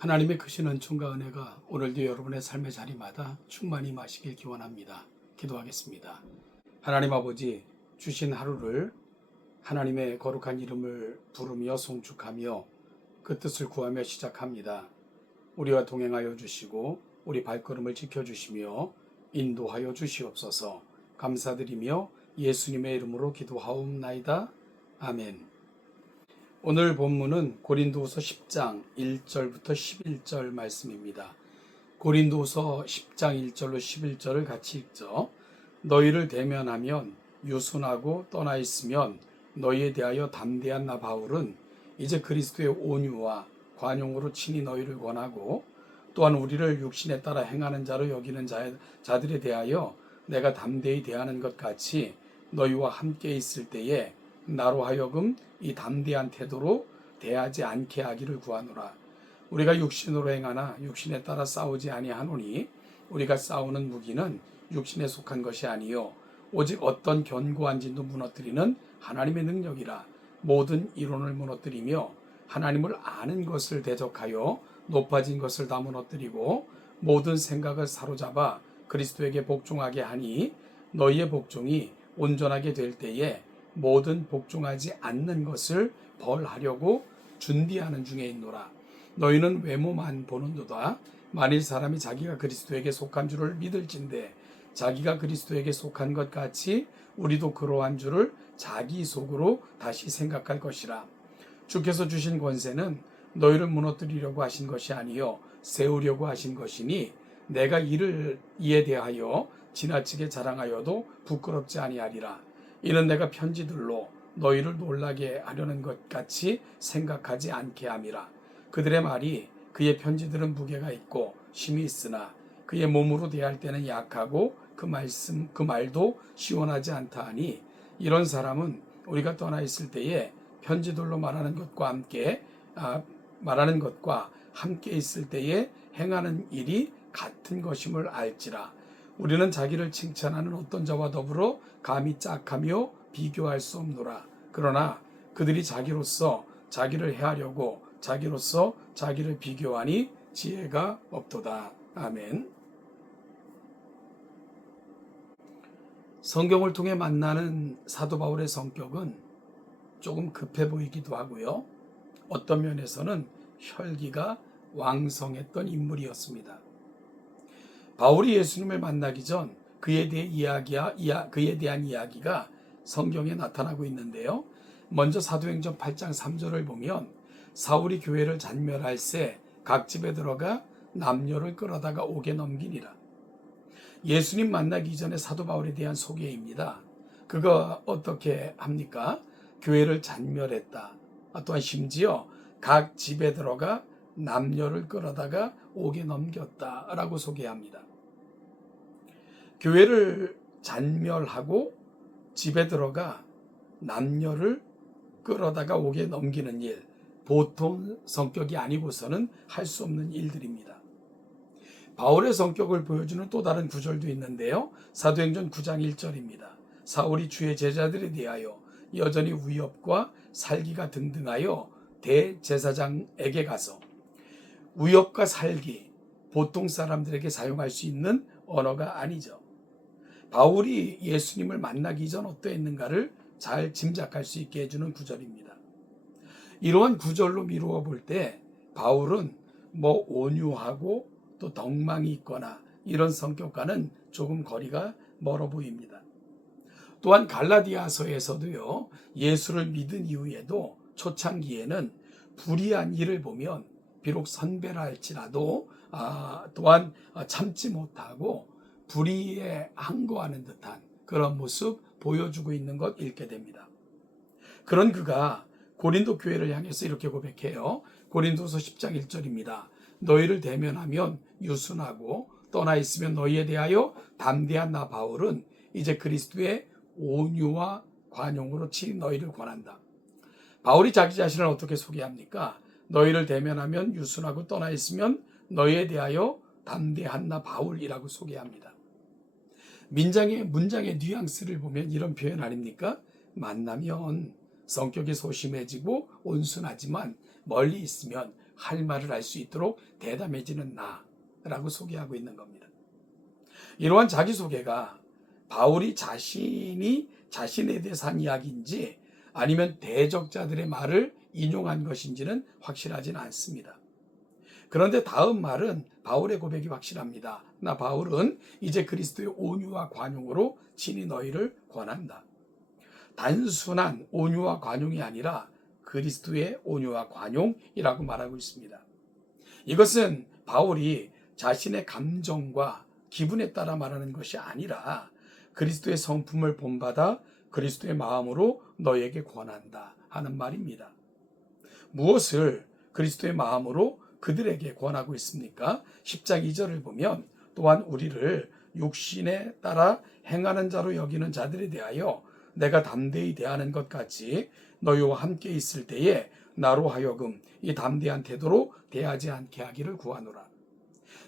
하나님의 크신 은총과 은혜가 오늘도 여러분의 삶의 자리마다 충만히 마시길 기원합니다. 기도하겠습니다. 하나님 아버지, 주신 하루를 하나님의 거룩한 이름을 부르며 송축하며 그 뜻을 구하며 시작합니다. 우리와 동행하여 주시고 우리 발걸음을 지켜주시며 인도하여 주시옵소서. 감사드리며 예수님의 이름으로 기도하옵나이다. 아멘. 오늘 본문은 고린도후서 10장 1절부터 11절 말씀입니다. 고린도후서 10장 1절로 11절을 같이 읽죠. 너희를 대면하면 유순하고 떠나 있으면 너희에 대하여 담대한 나 바울은 이제 그리스도의 온유와 관용으로 친히 너희를 권하고 또한 우리를 육신에 따라 행하는 자로 여기는 자들에 대하여 내가 담대히 대하는 것 같이 너희와 함께 있을 때에 나로 하여금 이 담대한 태도로 대하지 않게 하기를 구하노라. 우리가 육신으로 행하나 육신에 따라 싸우지 아니하노니 우리가 싸우는 무기는 육신에 속한 것이 아니요 오직 어떤 견고한 진도 무너뜨리는 하나님의 능력이라. 모든 이론을 무너뜨리며 하나님을 아는 것을 대적하여 높아진 것을 다 무너뜨리고 모든 생각을 사로잡아 그리스도에게 복종하게 하니 너희의 복종이 온전하게 될 때에 모든 복종하지 않는 것을 벌하려고 준비하는 중에 있노라. 너희는 외모만 보는도다. 만일 사람이 자기가 그리스도에게 속한 줄을 믿을진대 자기가 그리스도에게 속한 것 같이 우리도 그러한 줄을 자기 속으로 다시 생각할 것이라. 주께서 주신 권세는 너희를 무너뜨리려고 하신 것이 아니요 세우려고 하신 것이니 내가 이에 대하여 지나치게 자랑하여도 부끄럽지 아니하리라. 이는 내가 편지들로 너희를 놀라게 하려는 것 같이 생각하지 않게 함이라. 그들의 말이 그의 편지들은 무게가 있고 힘이 있으나 그의 몸으로 대할 때는 약하고 그 말도 시원하지 않다 하니 이런 사람은 우리가 떠나 있을 때에 편지들로 말하는 것과 함께 있을 때에 행하는 일이 같은 것임을 알지라. 우리는 자기를 칭찬하는 어떤 자와 더불어 감히 짝하며 비교할 수 없노라. 그러나 그들이 자기로서 자기를 해하려고 자기로서 자기를 비교하니 지혜가 없도다. 아멘. 성경을 통해 만나는 사도 바울의 성격은 조금 급해 보이기도 하고요. 어떤 면에서는 혈기가 왕성했던 인물이었습니다. 바울이 예수님을 만나기 전 그에 대한 이야기가 성경에 나타나고 있는데요. 먼저 사도행전 8장 3절을 보면 사울이 교회를 잔멸할 새 각 집에 들어가 남녀를 끌어다가 옥에 넘기니라. 예수님 만나기 전에 사도 바울에 대한 소개입니다. 그가 어떻게 합니까? 교회를 잔멸했다. 또한 심지어 각 집에 들어가 남녀를 끌어다가 옥에 넘겼다라고 소개합니다. 교회를 잔멸하고 집에 들어가 남녀를 끌어다가 옥에 넘기는 일, 보통 성격이 아니고서는 할 수 없는 일들입니다. 바울의 성격을 보여주는 또 다른 구절도 있는데요. 사도행전 9장 1절입니다. 사울이 주의 제자들에 대하여 여전히 위협과 살기가 등등하여 대제사장에게 가서 위협과 살기, 보통 사람들에게 사용할 수 있는 언어가 아니죠. 바울이 예수님을 만나기 전 어떠했는가를 잘 짐작할 수 있게 해주는 구절입니다. 이러한 구절로 미루어 볼 때 바울은 온유하고 또 덕망이 있거나 이런 성격과는 조금 거리가 멀어 보입니다. 또한 갈라디아서에서도요, 예수를 믿은 이후에도 초창기에는 불의한 일을 보면 비록 선배라 할지라도 또한 참지 못하고 불의에 항거하는 듯한 그런 모습 보여주고 있는 것 읽게 됩니다. 그런 그가 고린도 교회를 향해서 이렇게 고백해요. 고린도서 10장 1절입니다. 너희를 대면하면 유순하고 떠나 있으면 너희에 대하여 담대한 나 바울은 이제 그리스도의 온유와 관용으로 친히 너희를 권한다. 바울이 자기 자신을 어떻게 소개합니까? 너희를 대면하면 유순하고 떠나 있으면 너희에 대하여 담대한 나 바울이라고 소개합니다. 문장의 뉘앙스를 보면 이런 표현 아닙니까? 만나면 성격이 소심해지고 온순하지만 멀리 있으면 할 말을 할 수 있도록 대담해지는 나라고 소개하고 있는 겁니다. 이러한 자기소개가 바울이 자신에 대해서 한 이야기인지 아니면 대적자들의 말을 인용한 것인지는 확실하지는 않습니다. 그런데 다음 말은 바울의 고백이 확실합니다. 나 바울은 이제 그리스도의 온유와 관용으로 친히 너희를 권한다. 단순한 온유와 관용이 아니라 그리스도의 온유와 관용이라고 말하고 있습니다. 이것은 바울이 자신의 감정과 기분에 따라 말하는 것이 아니라 그리스도의 성품을 본받아 그리스도의 마음으로 너에게 권한다 하는 말입니다. 무엇을 그리스도의 마음으로 그들에게 권하고 있습니까? 10장 2절을 보면 또한 우리를 육신에 따라 행하는 자로 여기는 자들에 대하여 내가 담대히 대하는 것 같이 너희와 함께 있을 때에 나로 하여금 이 담대한 태도로 대하지 않게 하기를 구하노라.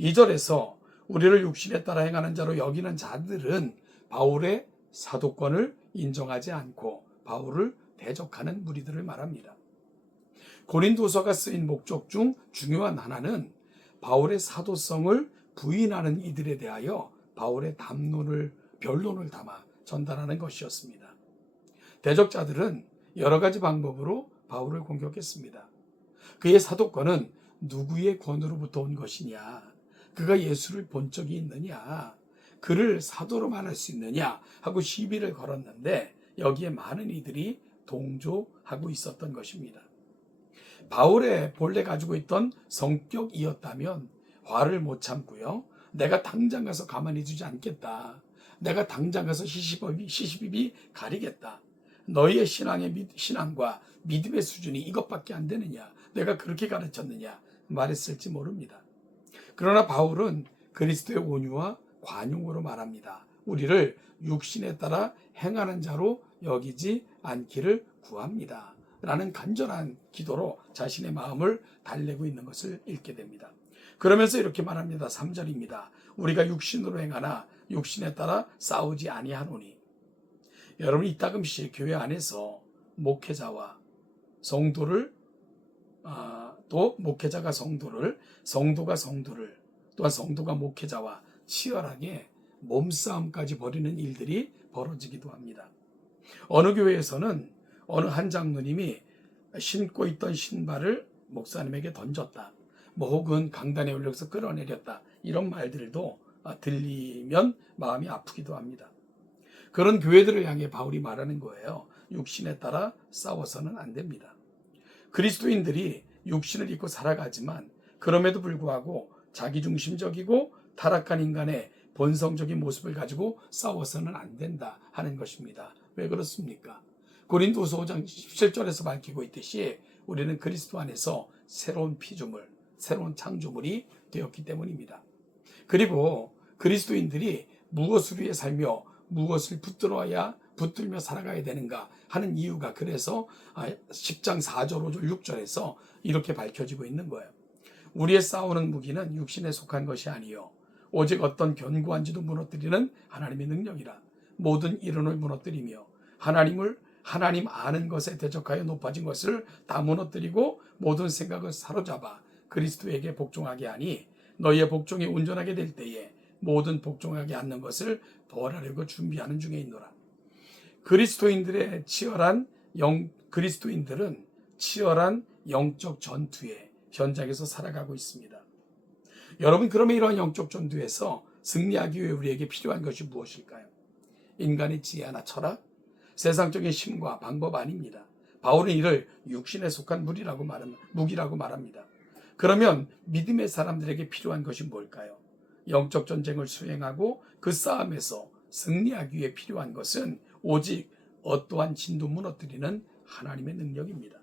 2절에서 우리를 육신에 따라 행하는 자로 여기는 자들은 바울의 사도권을 인정하지 않고 바울을 대적하는 무리들을 말합니다. 고린도서가 쓰인 목적 중 중요한 하나는 바울의 사도성을 부인하는 이들에 대하여 바울의 변론을 담아 전달하는 것이었습니다. 대적자들은 여러 가지 방법으로 바울을 공격했습니다. 그의 사도권은 누구의 권으로부터 온 것이냐, 그가 예수를 본 적이 있느냐, 그를 사도로 말할 수 있느냐 하고 시비를 걸었는데 여기에 많은 이들이 동조하고 있었던 것입니다. 바울의 본래 가지고 있던 성격이었다면 화를 못 참고요. 내가 당장 가서 가만히 두지 않겠다. 내가 당장 가서 시시비비 가리겠다. 너희의 신앙과 믿음의 수준이 이것밖에 안 되느냐? 내가 그렇게 가르쳤느냐? 말했을지 모릅니다. 그러나 바울은 그리스도의 온유와 관용으로 말합니다. 우리를 육신에 따라 행하는 자로 여기지 않기를 구합니다. 라는 간절한 기도로 자신의 마음을 달래고 있는 것을 읽게 됩니다. 그러면서 이렇게 말합니다. 3절입니다. 우리가 육신으로 행하나 육신에 따라 싸우지 아니하노니. 여러분, 이따금씩 교회 안에서 목회자와 성도를 또 목회자가 성도를, 성도가 성도를, 또한 성도가 목회자와 치열하게 몸싸움까지 벌이는 일들이 벌어지기도 합니다. 어느 교회에서는 어느 한 장로님이 신고 있던 신발을 목사님에게 던졌다. 혹은 강단에 올려서 끌어내렸다. 이런 말들도 들리면 마음이 아프기도 합니다. 그런 교회들을 향해 바울이 말하는 거예요. 육신에 따라 싸워서는 안 됩니다. 그리스도인들이 육신을 입고 살아가지만 그럼에도 불구하고 자기중심적이고 타락한 인간의 본성적인 모습을 가지고 싸워서는 안 된다 하는 것입니다. 왜 그렇습니까? 고린도서 5장 17절에서 밝히고 있듯이 우리는 그리스도 안에서 새로운 피조물, 새로운 창조물이 되었기 때문입니다. 그리고 그리스도인들이 무엇을 위해 살며 무엇을 붙들며 살아가야 되는가 하는 이유가 그래서 10장 4절, 5절, 6절에서 이렇게 밝혀지고 있는 거예요. 우리의 싸우는 무기는 육신에 속한 것이 아니요 오직 어떤 견고한 지도 무너뜨리는 하나님의 능력이라. 모든 이론을 무너뜨리며 하나님 아는 것에 대적하여 높아진 것을 다 무너뜨리고 모든 생각을 사로잡아 그리스도에게 복종하게 하니 너희의 복종이 온전하게 될 때에 모든 복종하게 않는 것을 벌하려고 준비하는 중에 있노라. 그리스도인들은 치열한 영적 전투의 현장에서 살아가고 있습니다. 여러분, 그러면 이러한 영적 전투에서 승리하기 위해 우리에게 필요한 것이 무엇일까요? 인간의 지혜나 철학, 세상적인 힘과 방법 아닙니다. 바울은 이를 육신에 속한 무기라고 말합니다. 그러면 믿음의 사람들에게 필요한 것이 뭘까요? 영적 전쟁을 수행하고 그 싸움에서 승리하기 위해 필요한 것은 오직 어떠한 진도 무너뜨리는 하나님의 능력입니다.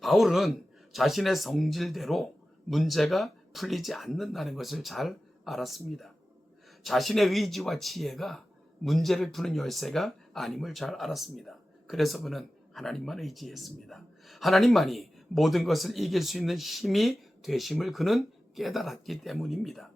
바울은 자신의 성질대로 문제가 풀리지 않는다는 것을 잘 알았습니다. 자신의 의지와 지혜가 문제를 푸는 열쇠가 아님을 잘 알았습니다. 그래서 그는 하나님만 의지했습니다. 하나님만이 모든 것을 이길 수 있는 힘이 되심을 그는 깨달았기 때문입니다.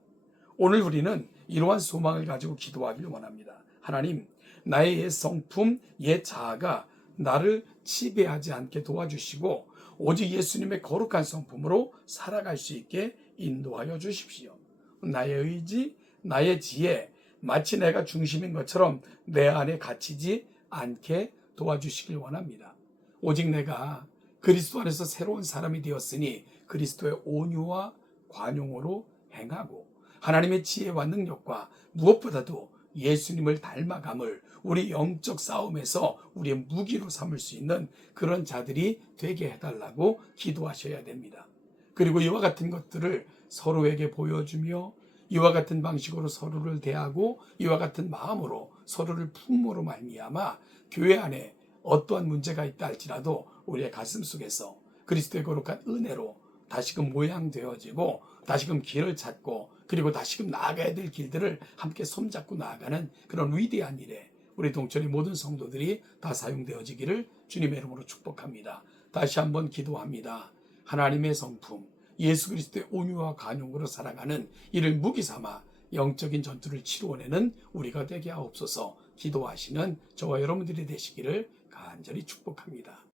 오늘 우리는 이러한 소망을 가지고 기도하기를 원합니다. 하나님, 나의 옛 성품, 옛 자아가 나를 지배하지 않게 도와주시고 오직 예수님의 거룩한 성품으로 살아갈 수 있게 인도하여 주십시오. 나의 의지, 나의 지혜, 마치 내가 중심인 것처럼 내 안에 갇히지 않게 도와주시길 원합니다. 오직 내가 그리스도 안에서 새로운 사람이 되었으니 그리스도의 온유와 관용으로 행하고 하나님의 지혜와 능력과 무엇보다도 예수님을 닮아감을 우리 영적 싸움에서 우리의 무기로 삼을 수 있는 그런 자들이 되게 해달라고 기도하셔야 됩니다. 그리고 이와 같은 것들을 서로에게 보여주며 이와 같은 방식으로 서로를 대하고 이와 같은 마음으로 서로를 품음으로 말미암아 교회 안에 어떠한 문제가 있다 할지라도 우리의 가슴 속에서 그리스도의 거룩한 은혜로 다시금 모양되어지고 다시금 길을 찾고 그리고 다시금 나아가야 될 길들을 함께 손잡고 나아가는 그런 위대한 일에 우리 동천의 모든 성도들이 다 사용되어지기를 주님의 이름으로 축복합니다. 다시 한번 기도합니다. 하나님의 성품, 예수 그리스도의 온유와 간용으로 살아가는 이를 무기 삼아 영적인 전투를 치루어내는 우리가 되게 하옵소서. 기도하시는 저와 여러분들이 되시기를 간절히 축복합니다.